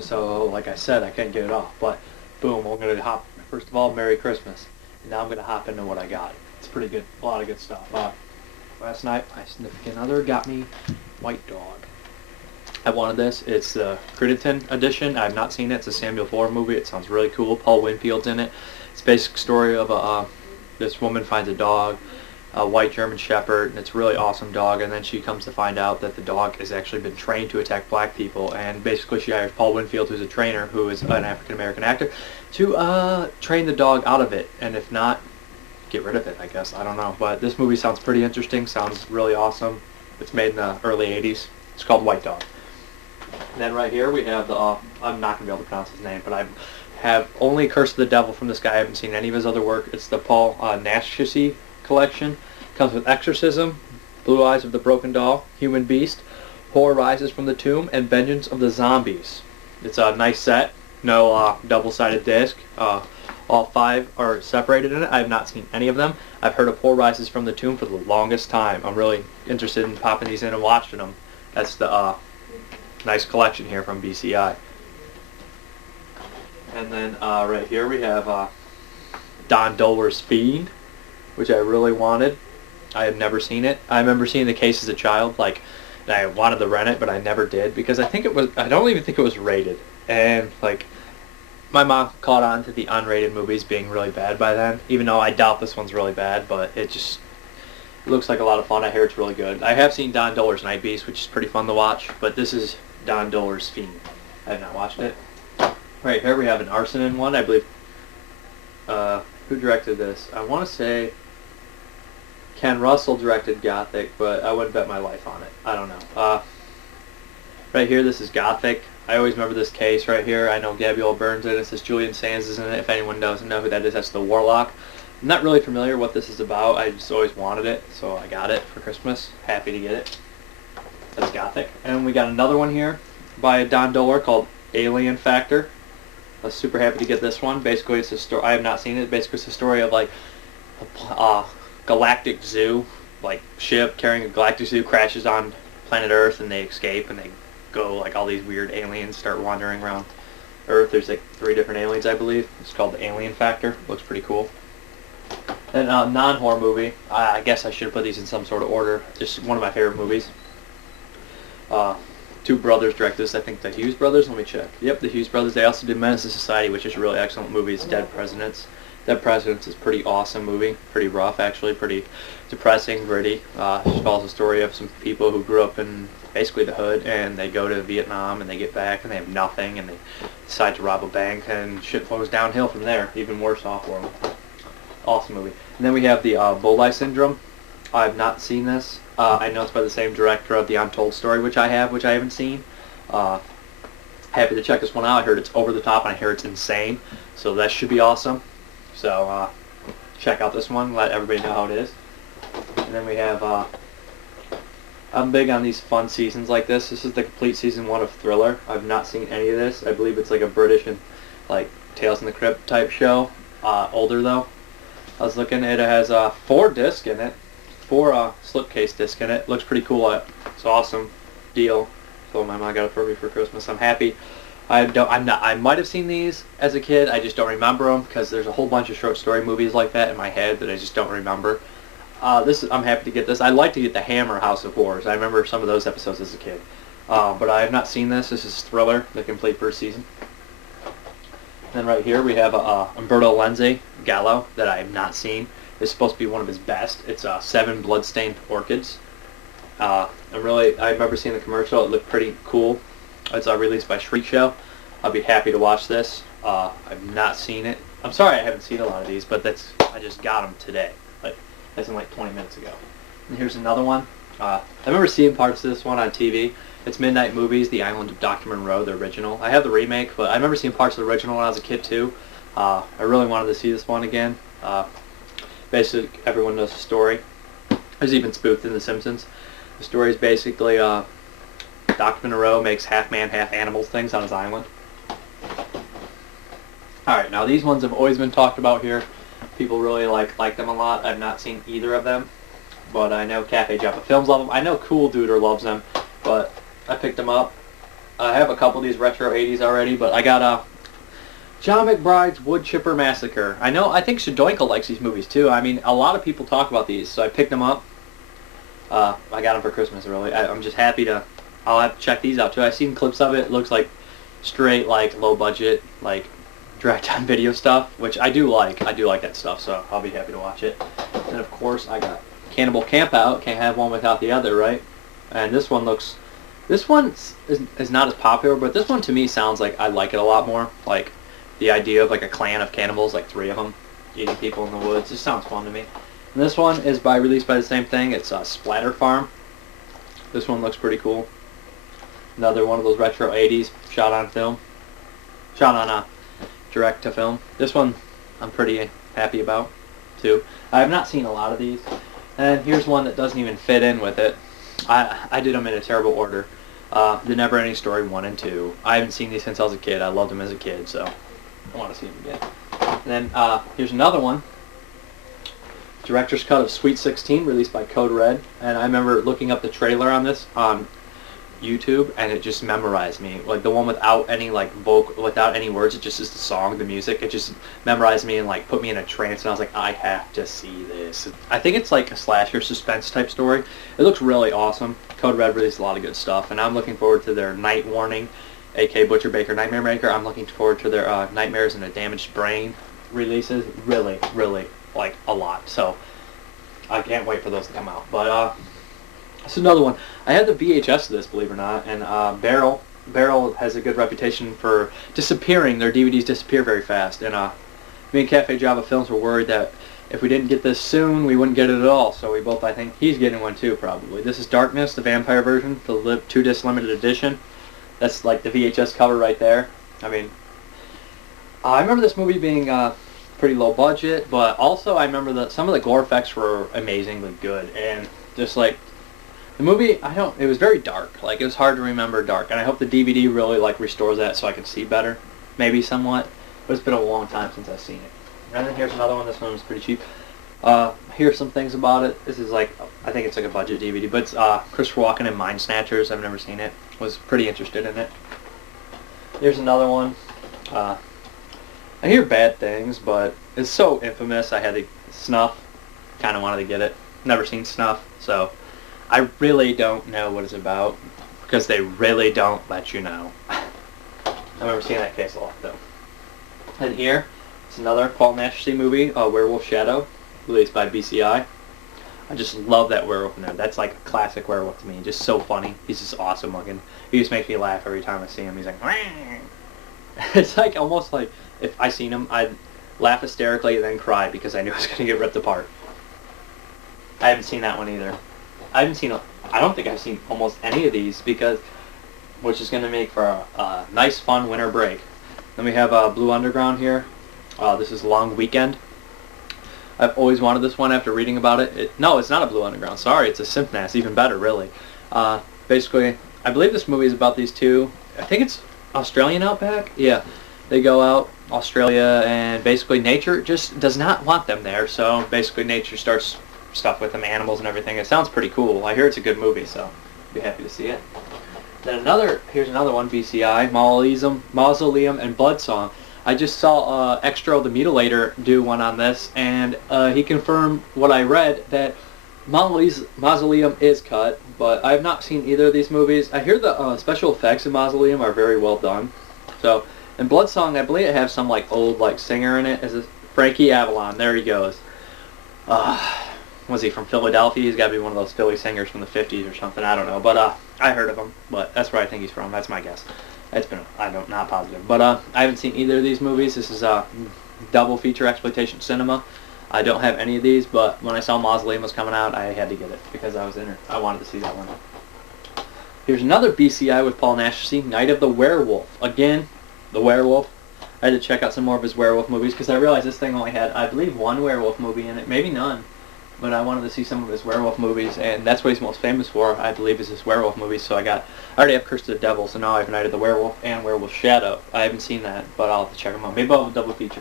So, like I said, I couldn't get it off. But, boom, I'm going to hop. First of all, Merry Christmas. And now I'm going to hop into what I got. It's pretty good. A lot of good stuff. Last night, my significant other got me White Dog. I wanted this. It's the Crittenden edition. I've not seen it. It's a Samuel Fuller movie. It sounds really cool. Paul Winfield's in it. It's a basic story of this woman finds a dog, a white German Shepherd, and it's a really awesome dog, and then she comes to find out that the dog has actually been trained to attack black people, and basically she hires Paul Winfield, who's a trainer, who is an African-American actor, to train the dog out of it, and if not, get rid of it, I guess. I don't know, but this movie sounds pretty interesting, sounds really awesome. It's made in the early 80s. It's called White Dog. And then right here we have the, I'm not going to be able to pronounce his name, but I have only Curse of the Devil from this guy. I haven't seen any of his other work. It's the Paul Naschy collection. Comes with Exorcism, Blue Eyes of the Broken Doll, Human Beast, Horror Rises from the Tomb, and Vengeance of the Zombies. It's a nice set. No double-sided disc. All 5 are separated in it. I have not seen any of them. I've heard of Horror Rises from the Tomb for the longest time. I'm really interested in popping these in and watching them. That's the nice collection here from BCI. And then right here we have Don Dohler's Fiend, which I really wanted. I had never seen it. I remember seeing the case as a child, and I wanted to rent it, but I never did because I don't even think it was rated. And my mom caught on to the unrated movies being really bad by then, even though I doubt this one's really bad, but it looks like a lot of fun. I hear it's really good. I have seen Don Dohler's Night Beast, which is pretty fun to watch, but this is Don Dohler's Fiend. I have not watched it. Right here we have an arson one, I believe. Who directed this? I want to say Ken Russell directed Gothic, but I wouldn't bet my life on it. I don't know. Right here, this is Gothic. I always remember this case right here. I know Gabrielle Byrne's in it. It says Julian Sands is in it. If anyone doesn't know who that is, that's the Warlock. I'm not really familiar what this is about. I just always wanted it, so I got it for Christmas. Happy to get it. That's Gothic. And we got another one here by Don Dohler called Alien Factor. I was super happy to get this one. Basically, it's a story. I have not seen it. Basically, it's a story of a galactic zoo, ship carrying a galactic zoo crashes on planet Earth, and they escape, and they go all these weird aliens start wandering around Earth. There's 3 different aliens, I believe. It's called the Alien Factor. Looks pretty cool. And non-horror movie. I guess I should have put these in some sort of order. Just one of my favorite movies. 2 brothers direct this. I think the Hughes brothers. Let me check. Yep, the Hughes brothers. They also did Menace to Society, which is a really excellent movie. It's Dead Presidents. Dead Presidents is a pretty awesome movie. Pretty rough, actually. Pretty depressing, gritty. It follows the story of some people who grew up in basically the hood, and they go to Vietnam, and they get back, and they have nothing, and they decide to rob a bank, and shit flows downhill from there. Even worse off for them. Awesome movie. And then we have the Bullseye Syndrome. I have not seen this. I know it's by the same director of The Untold Story, which I haven't seen. Happy to check this one out. I heard it's over the top, and I hear it's insane. So that should be awesome. So check out this one. Let everybody know how it is. And then we have, I'm big on these fun seasons like this. This is the complete season 1 of Thriller. I've not seen any of this. I believe it's a British and Tales from the Crypt type show. Older though. I was looking. It has 4 discs in it. 4 slipcase discs in it. Looks pretty cool. It's an awesome deal. So my mom got it for me for Christmas. I'm happy. I might have seen these as a kid. I just don't remember them because there's a whole bunch of short story movies like that in my head that I just don't remember. I'm happy to get this. I'd like to get the Hammer House of Horrors. I remember some of those episodes as a kid. But I have not seen this. This is Thriller, the complete first season. And then right here we have Umberto Lenzi, Gallo, that I have not seen. It's supposed to be one of his best. It's 7 Bloodstained Orchids. I remember seeing the commercial. It looked pretty cool. It's released by Shriek Show. I'll be happy to watch this. I've not seen it. I'm sorry I haven't seen a lot of these, but I just got them today. That's in 20 minutes ago. And here's another one. I remember seeing parts of this one on TV. It's Midnight Movies, The Island of Dr. Monroe, the original. I have the remake, but I remember seeing parts of the original when I was a kid too. I really wanted to see this one again. Basically, everyone knows the story. There's even spoofed in The Simpsons. The story is basically Dr. Monroe makes half man, half animal things on his island. Alright, now these ones have always been talked about here. People really like them a lot. I've not seen either of them, but I know Cafe Joppa Films love them. I know Cool Duder loves them, but I picked them up. I have a couple of these retro 80s already, but I got John McBride's Wood Chipper Massacre. I think Shadoinka likes these movies too. I mean, a lot of people talk about these, so I picked them up. I got them for Christmas, really. I'm just happy to... I'll have to check these out too. I've seen clips of it. It looks like straight, like, low budget, like, direct-on video stuff, which I do like. I do like that stuff, so I'll be happy to watch it. And of course, I got Cannibal Campout. Can't have one without the other, right? And this one looks... This one is not as popular, but this one to me sounds like I like it a lot more. Like, the idea of like a clan of cannibals, like 3 of them, eating people in the woods. It sounds fun to me. And this one is released by the same thing. It's Splatter Farm. This one looks pretty cool. Another one of those retro 80s, shot on film. Shot on direct to film. This one I'm pretty happy about, too. I have not seen a lot of these. And here's one that doesn't even fit in with it. I did them in a terrible order. The Never Ending Story 1 and 2. I haven't seen these since I was a kid. I loved them as a kid, so I want to see them again. And then here's another one. Director's cut of Sweet 16, released by Code Red. And I remember looking up the trailer on this on YouTube, and it just memorized me. Like the one without any like without any words, it just is the song, the music. It just memorized me and like put me in a trance. And I was like, I have to see this. I think it's like a slasher suspense type story. It looks really awesome. Code Red released a lot of good stuff, and I'm looking forward to their Night Warning, aka Butcher Baker Nightmare Maker. I'm looking forward to their Nightmares in a Damaged Brain releases. Really, like a lot. So I can't wait for those to come out. But it's another one. I had the VHS of this, believe it or not, and Barrel has a good reputation for disappearing. Their DVDs disappear very fast, and me and Cafe Java Films were worried that if we didn't get this soon, we wouldn't get it at all. So we both, I think, he's getting one too, probably. This is Darkness, the vampire version, the 2-disc limited edition. That's like the VHS cover right there. I mean, I remember this movie being pretty low budget, but also I remember that some of the gore effects were amazingly good, and just like the movie, it was very dark. Like, it was hard to remember dark, and I hope the DVD really like restores that so I can see better, maybe somewhat. But it's been a long time since I've seen it. And then here's another one. This one was pretty cheap. Here's some things about it. This is like, I think it's like a budget DVD, but it's Christopher Walken in Mind Snatchers. I've never seen it. Was pretty interested in it. Here's another one. I hear bad things, but it's so infamous. I had to Snuff. Kind of wanted to get it. Never seen Snuff, so I really don't know what it's about because they really don't let you know. I remember seeing that case a lot, though. And here, it's another Paul Naschy movie, Werewolf Shadow, released by BCI. I just love that werewolf in there. That's like a classic werewolf to me. Just so funny. He's just awesome looking. He just makes me laugh every time I see him. He's like, Wah! It's like almost like if I seen him, I'd laugh hysterically and then cry because I knew I was going to get ripped apart. I haven't seen that one either. I don't think I've seen almost any of these because, which is going to make for a nice, fun winter break. Then we have Blue Underground here. This is Long Weekend. I've always wanted this one after reading about it. No, it's not a Blue Underground. Sorry, it's a Sympnas. Even better, really. Basically, I believe this movie is about these two. I think it's Australian outback. Yeah, they go out Australia, and basically nature just does not want them there. So basically, nature starts stuff with them, animals and everything. It sounds pretty cool. I hear it's a good movie, so I'll be happy to see it. Then here's another one, BCI, Mausoleum and Bloodsong. I just saw Extro the Mutilator do one on this, and he confirmed what I read, that Mausoleum is cut, but I have not seen either of these movies. I hear the special effects in Mausoleum are very well done. So, in Bloodsong, I believe it has some like old like singer in it. Is it Frankie Avalon? There he goes. Was he from Philadelphia? He's got to be one of those Philly singers from the 50s or something. I don't know, but I heard of him. But that's where I think he's from. That's my guess. Not positive. But I haven't seen either of these movies. This is double feature exploitation cinema. I don't have any of these, but when I saw Mausoleum was coming out, I had to get it because I wanted to see that one. Here's another BCI with Paul Naschy, Night of the Werewolf. Again, the werewolf. I had to check out some more of his werewolf movies because I realized this thing only had, I believe, one werewolf movie in it, maybe none. But I wanted to see some of his werewolf movies, and that's what he's most famous for, I believe, is his werewolf movies. So I already have Curse of the Devil, so now I have Night of the Werewolf and Werewolf Shadow. I haven't seen that, but I'll have to check them out. Maybe I'll have a double feature.